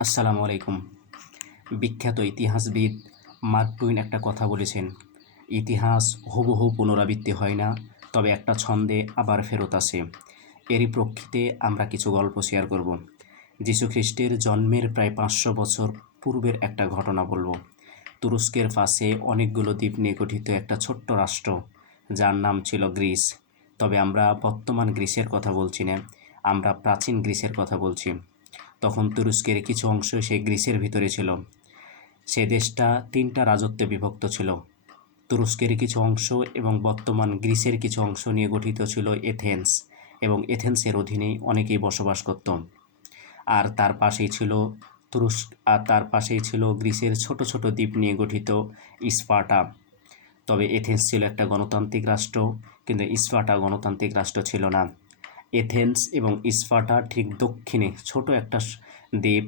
আসসালামু আলাইকুম। বিখ্যাত ইতিহাসবিদ মার্ক টুইন একটা কথা বলেছেন, ইতিহাস হুবহু পুনরাবৃত্তি হয় না, তবে একটা ছন্দে আবার ফেরত আসে। এরই প্রেক্ষিতে আমরা কিছু গল্প শেয়ার করব। যীশুখ্রিস্টের জন্মের প্রায় 500 বছর পূর্বের একটা ঘটনা বলবো। তুরস্কের পাশে অনেকগুলো দ্বীপ নিয়ে গঠিত একটা ছোট্ট রাষ্ট্র, যার নাম ছিল গ্রিস। তবে আমরা বর্তমান গ্রিসের কথা বলছি না, আমরা প্রাচীন গ্রিসের কথা বলছি। তখন তুরস্কের কিছু অংশ সেই গ্রিসের ভিতরে ছিল। সে দেশটা 3টা রাজত্বে বিভক্ত ছিল। তুরস্কের কিছু অংশ এবং বর্তমান গ্রিসের কিছু অংশ নিয়ে গঠিত ছিল এথেন্স, এবং এথেন্সের অধীনেই অনেকেই বসবাস করত। আর তার পাশেই ছিল গ্রিসের ছোট ছোট দ্বীপ নিয়ে গঠিত স্পার্টা। তবে এথেন্স ছিল একটা গণতান্ত্রিক রাষ্ট্র, কিন্তু স্পার্টা গণতান্ত্রিক রাষ্ট্র ছিল না। এথেন্স এবং স্পার্টার ঠিক দক্ষিণে ছোট একটা দ্বীপ,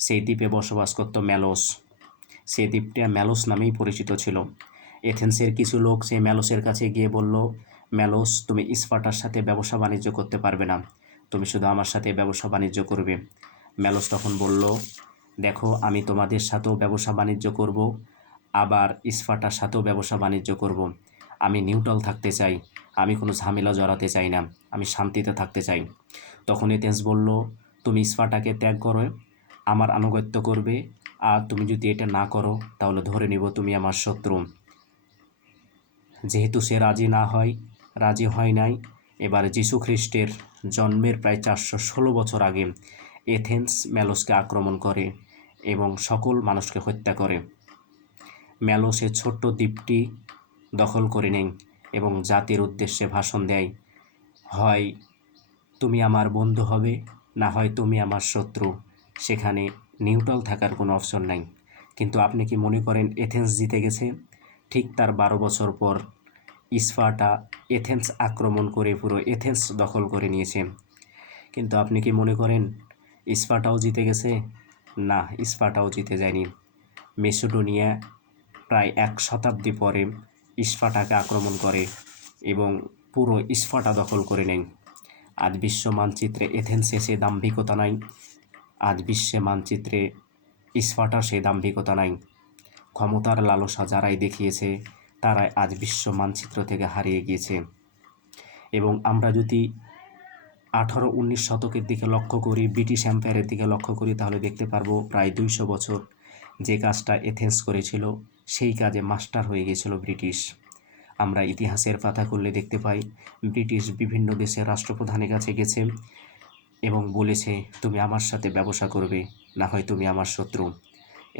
সেই দ্বীপে বসবাস করত ম্যালোস। সেই দ্বীপটা ম্যালোস নামেই পরিচিত ছিল। এথেন্সের কিছু লোক সেই ম্যালোসের কাছে গিয়ে বলল, ম্যালোস, তুমি স্পার্টার সাথে ব্যবসা বাণিজ্য করতে পারবে না, তুমি শুধু আমার সাথে ব্যবসা বাণিজ্য করবে। ম্যালোস তখন বলল, দেখো, আমি তোমাদের সাথেও ব্যবসা বাণিজ্য করব, আবার স্পার্টার সাথেও ব্যবসা বাণিজ্য করব। আমি নিউট্রাল থাকতে চাই, আমি কোনো ঝামেলা জড়াতে চাই না, আমি শান্তিতে থাকতে চাই। তখন এথেন্স বলল, তুমি স্পার্টাকে ত্যাগ করো, আমার আনুগত্য করবে, আর তুমি যদি এটা না করো তাহলে ধরে নিব তুমি আমার শত্রু। যেহেতু সে রাজি হয় নাই, এবার যীশুখ্রিস্টের জন্মের প্রায় 416 বছর আগে এথেন্স ম্যালোসকে আক্রমণ করে এবং সকল মানুষকে হত্যা করে। ম্যালোসের ছোট্ট দ্বীপটি দখল করে নেয় এবং জাতির উদ্দেশ্যে ভাষণ দেয়, হয় তুমি আমার বন্ধু হবে, না হয় তুমি আমার শত্রু। সেখানে নিউট্রাল থাকার কোনো অপশন নাই। কিন্তু আপনি কি মনে করেন এথেন্স জিতে গেছে? ঠিক তার 12 বছর পর স্পার্টা এথেন্স আক্রমণ করে পুরো এথেন্স দখল করে নিয়েছে। কিন্তু আপনি কি মনে করেন স্পার্টাও জিতে গেছে? না, স্পার্টাও জিতে যায়নি। মেসিডোনিয়া প্রায় 1 শতাব্দী পরে স্পার্টাকে আক্রমণ করে এবং পুরো স্পার্টা দখল করে নেয়। আজ বিশ্ব মানচিত্রে এথেন্সে সে দাম্ভিকতা নাই, আজ বিশ্বে মানচিত্রে স্পার্টার সে দাম্ভিকতা নাই। ক্ষমতার লালসা যারাই দেখিয়েছে তারাই আজ বিশ্ব মানচিত্র থেকে হারিয়ে গিয়েছে। এবং আমরা যদি 18-19 শতকের দিকে লক্ষ্য করি, ব্রিটিশ এম্পায়ারের দিকে লক্ষ্য করি, তাহলে দেখতে পারবো প্রায় 200 বছর যে কাজটা এথেন্স করেছিল সেই কাজে মাস্টার হয়ে গিয়েছিল ব্রিটিশ। আমরা ইতিহাসের পাতা খুললে দেখতে পাই ব্রিটিশ বিভিন্ন দেশের রাষ্ট্রপ্রধানের কাছে গেছে এবং বলেছে, তুমি আমার সাথে ব্যবসা করবে, না হয় তুমি আমার শত্রু।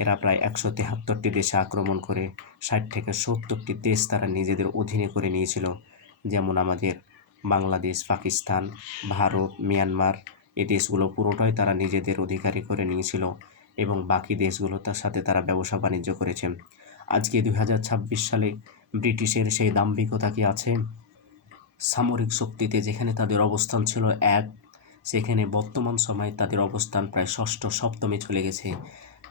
এরা প্রায় 173টি দেশে আক্রমণ করে 60 থেকে 70টি দেশ তারা নিজেদের অধীনে করে নিয়েছিল। যেমন আমাদের বাংলাদেশ, পাকিস্তান, ভারত, মিয়ানমার, এই দেশগুলো পুরোটাই তারা নিজেদের অধিকারী করে নিয়েছিল এবং বাকি দেশগুলোর সাথে তারা ব্যবসা বাণিজ্য করেছে। আজকে 2026 সালে ব্রিটিশের সেই দাম্ভিকতা কি আছে? সামরিক শক্তিতে যেখানে তাদের অবস্থান ছিল 1, সেখানে বর্তমান সময়ে তাদের অবস্থান প্রায় ষষ্ঠ সপ্তমে চলে গেছে।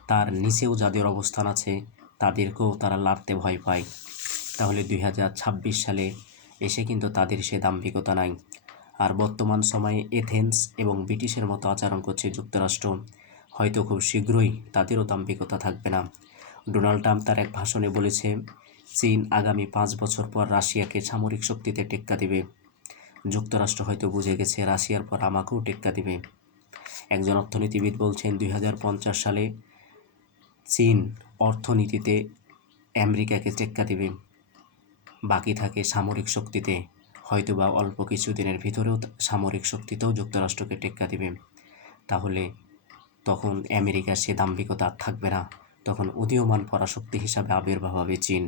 তার নিচেও যাদের অবস্থান আছে তাদেরকেও তারা লড়তে ভয় পায়। তাহলে 2026 সালে এসে কিন্তু তাদের সে দাম্ভিকতা নাই। আর বর্তমান সময়ে এথেন্স এবং ব্রিটিশের মতো আচরণ করছে যুক্তরাষ্ট্র। হয়তো খুব শীঘ্রই তাদেরও দাম্ভিকতা থাকবে না। ডোনাল্ড ট্রাম্প তার এক ভাষণে বলেছে, চীন আগামী 5 বছর পর রাশিয়াকে সামরিক শক্তিতে টেক্কা দেবে। যুক্তরাষ্ট্র হয়তো বুঝে গেছে রাশিয়ার পর আমাকেও টেক্কা দেবে। একজন অর্থনীতিবিদ বলছেন 2050 সালে চীন অর্থনীতিতে আমেরিকাকে টেক্কা দেবে, বাকি থাকে সামরিক শক্তিতে। হয়তোবা অল্প কিছুদিনের ভিতরেও সামরিক শক্তিতেও যুক্তরাষ্ট্রকে টেক্কা দেবে। তাহলে তখন আমেরিকার সে দাম্ভিকতা আর থাকবে না, তখন উদীয়মান পরাশক্তি হিসাবে আবির্ভাব হবে চীন।